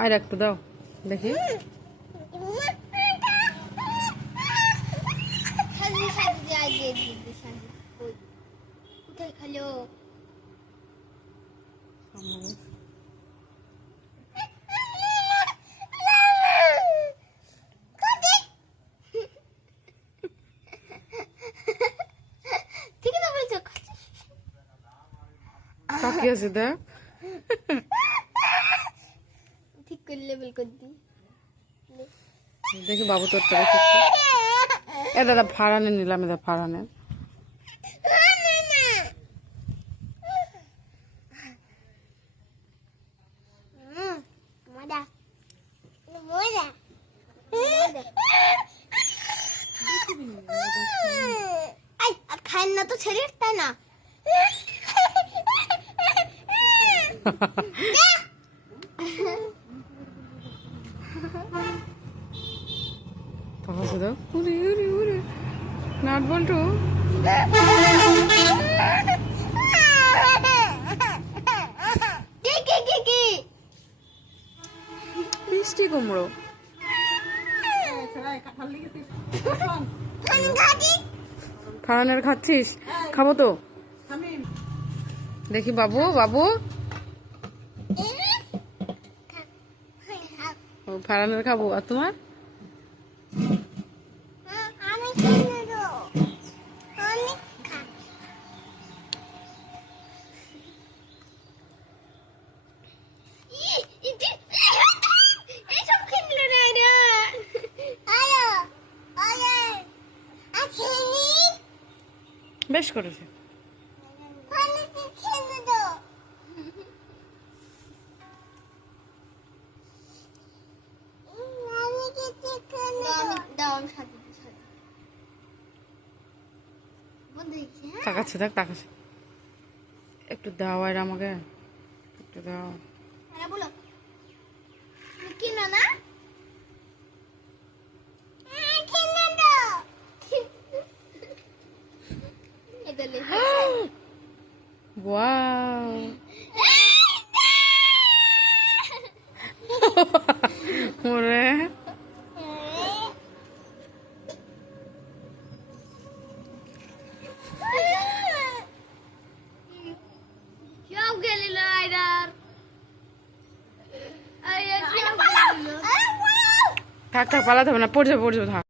আর একটু দাও দেখি। কাকি আছে দেখ, ঠিক করে লেবেল করে দি। দেখি বাবু তোরটা দেখি। এ দাদা ফাড়ানে নিলাম, এদা ফাড়ানে খায় না তো ছেড়ে, তাই না? কাকা দাও, উরে উরে উরে নাট বল্টু। মিষ্টি কুমড়ো ফাড়ানের খাচ্ছিস? খাবো তো, দেখি বাবু বাবু। ফাড়ানের খাবো, আর তোমার? বেশ করেছে। তাকাচ্ছে দেখ, তাকাচ্ছে। একটু দাও আর আমাকে, একটু দাও। বলো কিনো না, ওয়াও ওরে থাক থাক, পালাতে হবে না, পড়ে যাবে থাক।